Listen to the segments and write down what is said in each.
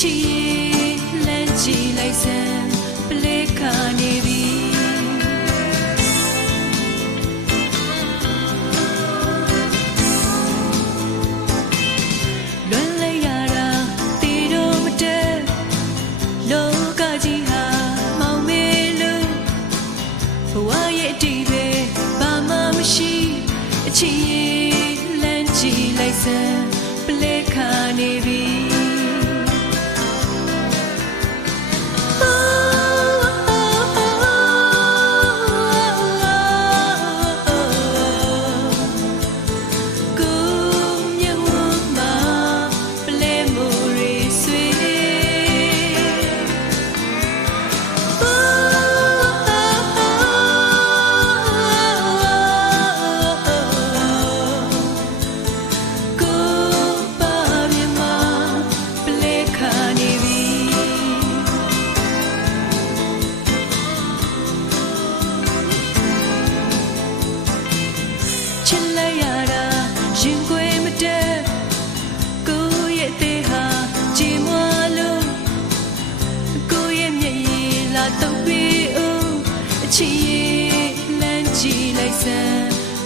ချီလန့်ချီလိုက်စံပလေခါနေ ချီလန်းချီလိုက်စမ်း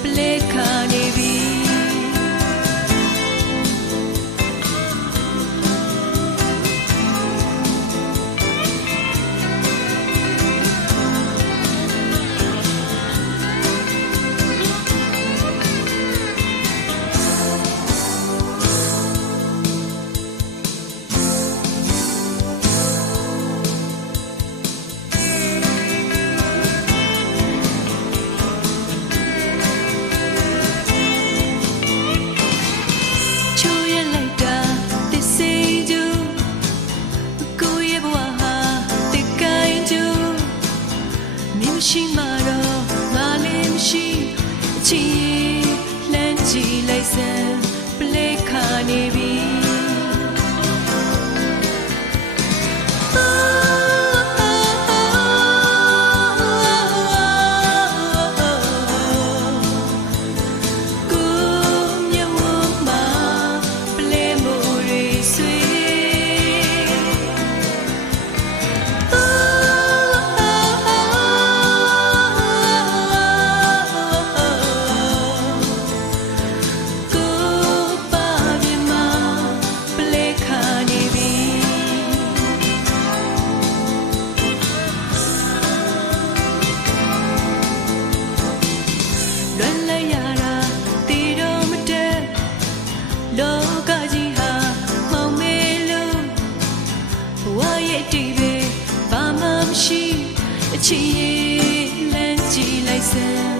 Bleka ne Devi. ချီလမ်းကြည့်လိုက်စမ်း